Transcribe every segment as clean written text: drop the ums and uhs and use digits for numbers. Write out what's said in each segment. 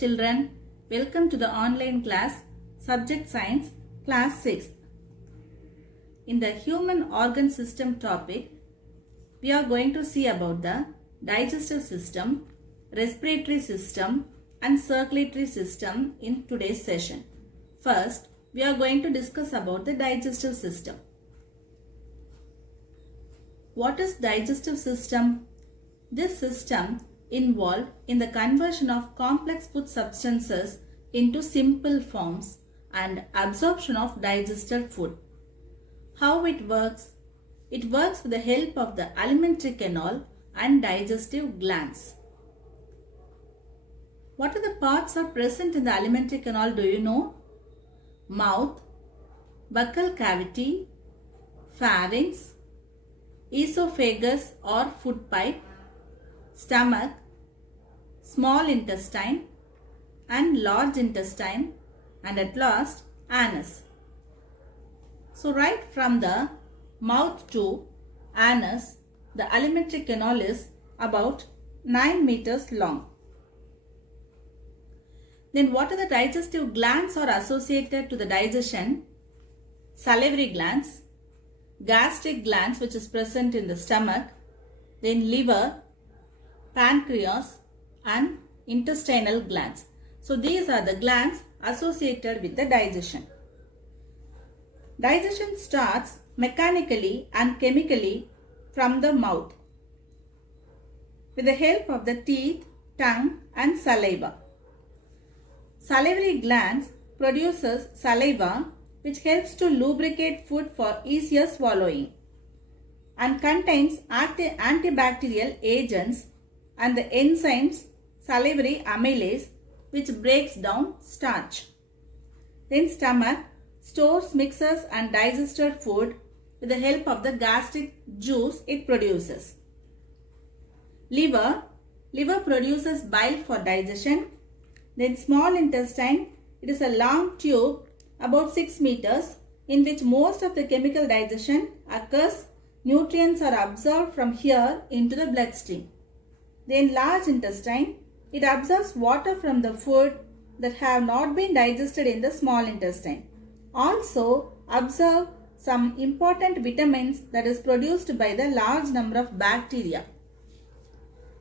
children, welcome to the online class Subject Science Class 6. In the human organ system topic, we are going to see about the digestive system, respiratory system and circulatory system in today's session. First, we are going to discuss about the digestive system. What is digestive system? This system involved in the conversion of complex food substances into simple forms and absorption of digested food. How it works? It works with the help of the alimentary canal and digestive glands. What are the parts are present in the alimentary canal, do you know? Mouth, buccal cavity, pharynx, esophagus or food pipe, stomach, small intestine and large intestine, and at last anus. So right from the mouth to anus, the alimentary canal is about 9 meters long. Then what are the digestive glands are associated to the digestion? Salivary glands, gastric glands which is present in the stomach, then liver, pancreas and intestinal glands. So these are the glands associated with the digestion. Digestion starts mechanically and chemically from the mouth with the help of the teeth, tongue and saliva. Salivary glands produces saliva which helps to lubricate food for easier swallowing and contains antibacterial agents and the enzymes salivary amylase which breaks down starch. Then stomach stores, mixes and digested food with the help of the gastric juice it produces. Liver produces bile for digestion. Then small intestine, it is a long tube about 6 meters in which most of the chemical digestion occurs. Nutrients are absorbed from here into the bloodstream. Then large intestine, it absorbs water from the food that have not been digested in the small intestine. Also absorb some important vitamins that is produced by the large number of bacteria.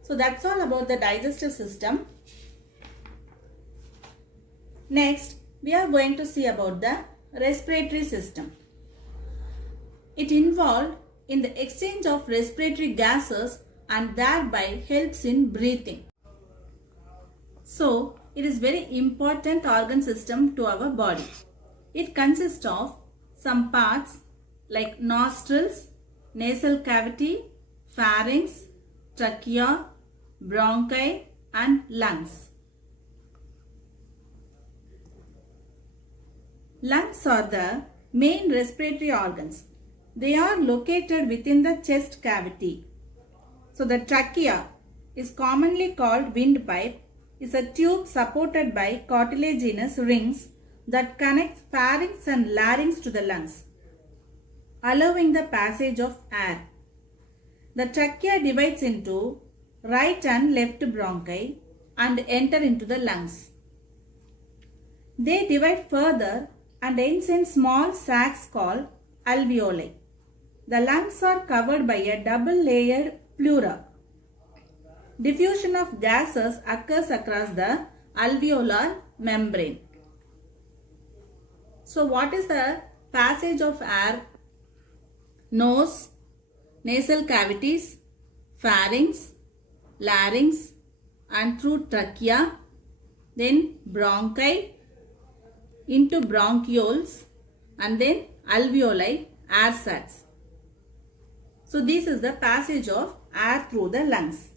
So that's all about the digestive system. Next, we are going to see about the respiratory system. It involved in the exchange of respiratory gases and thereby helps in breathing. So, it is very important organ system to our body. It consists of some parts like nostrils, nasal cavity, pharynx, trachea, bronchi and lungs. Lungs are the main respiratory organs. They are located within the chest cavity. So the trachea is commonly called windpipe, is a tube supported by cartilaginous rings that connects pharynx and larynx to the lungs, allowing the passage of air. The trachea divides into right and left bronchi and enter into the lungs. They divide further and ends in small sacs called alveoli. The lungs are covered by a double-layered pleura. Diffusion of gases occurs across the alveolar membrane. So what is the passage of air? Nose, nasal cavities, pharynx, larynx and through trachea, then bronchi, into bronchioles and then alveoli, air sacs. So this is the passage of air through the lungs.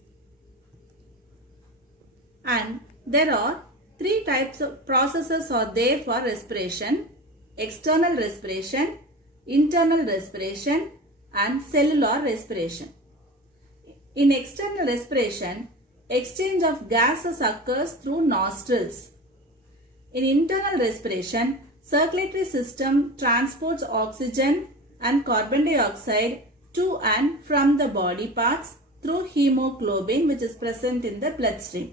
And there are 3 types of processes are there for respiration: external respiration, internal respiration and cellular respiration. In external respiration, exchange of gases occurs through nostrils. In internal respiration, circulatory system transports oxygen and carbon dioxide to and from the body parts through hemoglobin which is present in the bloodstream.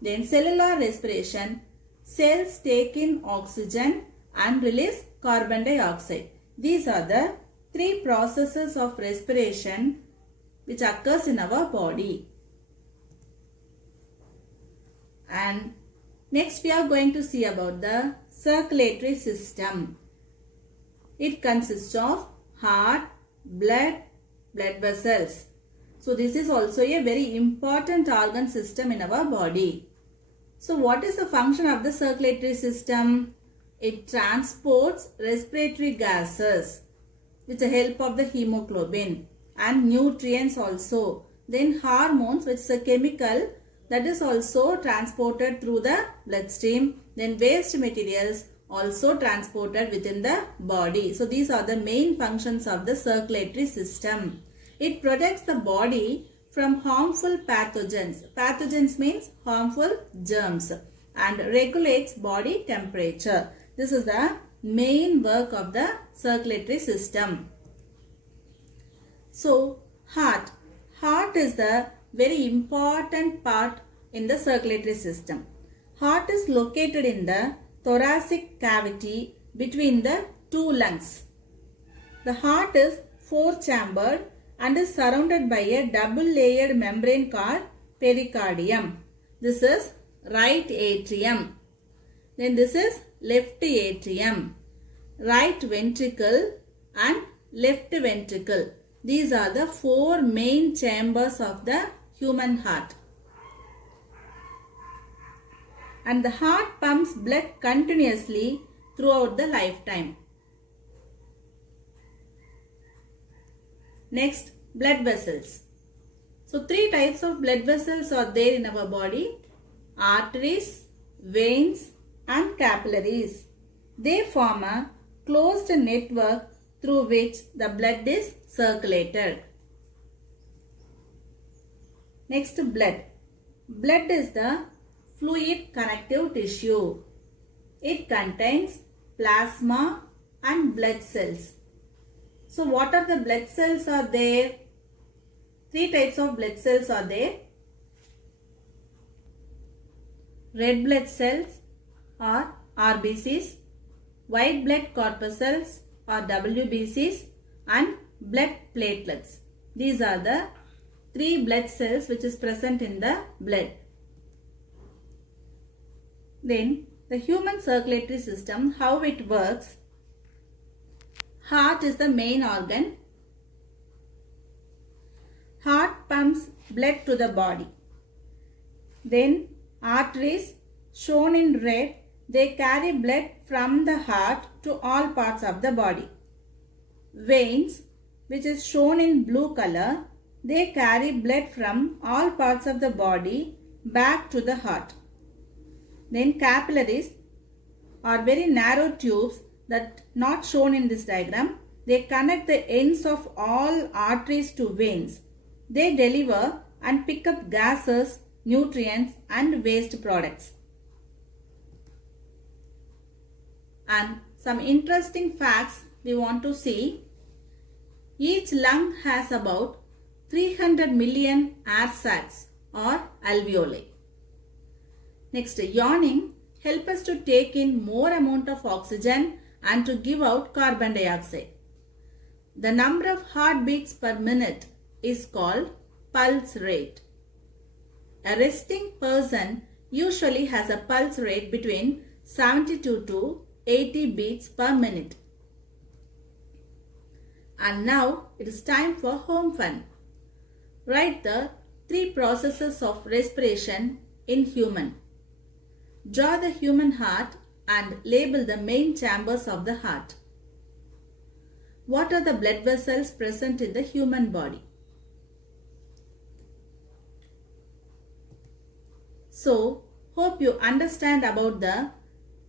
Then cellular respiration, cells take in oxygen and release carbon dioxide. These are the three processes of respiration which occurs in our body. And next we are going to see about the circulatory system. It consists of heart, blood vessels. So this is also a very important organ system in our body. So what is the function of the circulatory system? It transports respiratory gases with the help of the hemoglobin and nutrients also. Then hormones, which is a chemical that is also transported through the bloodstream. Then waste materials also transported within the body. So these are the main functions of the circulatory system. It protects the body from harmful pathogens. Pathogens means harmful germs, and regulates body temperature. This is the main work of the circulatory system. So heart. Heart is the very important part in the circulatory system. Heart is located in the thoracic cavity between the two lungs. The heart is four-chambered and is surrounded by a double-layered membrane called pericardium. This is right atrium. Then this is left atrium, right ventricle and left ventricle. These are the four main chambers of the human heart. And the heart pumps blood continuously throughout the lifetime. Next, blood vessels. So three types of blood vessels are there in our body: arteries, veins and capillaries. They form a closed network through which the blood is circulated. Next, blood. Blood is the fluid connective tissue. It contains plasma and blood cells. So what are the blood cells are there? Three types of blood cells are there. Red blood cells or RBCs, white blood corpuscles or WBCs, and blood platelets. These are the three blood cells which is present in the blood. Then the human circulatory system, how it works. Heart is the main organ. Heart pumps blood to the body. Then arteries, shown in red, they carry blood from the heart to all parts of the body. Veins, which is shown in blue color, they carry blood from all parts of the body back to the heart. Then capillaries are very narrow tubes that not shown in this diagram. They connect the ends of all arteries to veins. They deliver and pick up gases, nutrients and waste products. And some interesting facts we want to see. Each lung has about 300 million air sacs or alveoli. Next, yawning helps us to take in more amount of oxygen and to give out carbon dioxide. The number of heartbeats per minute is called pulse rate. A resting person usually has a pulse rate between 72 to 80 beats per minute. And now it is time for home fun. Write the three processes of respiration in human. Draw the human heart and label the main chambers of the heart. What are the blood vessels present in the human body? So, hope you understand about the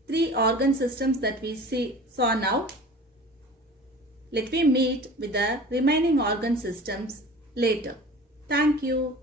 three organ systems that we saw now. Let me meet with the remaining organ systems later. Thank you.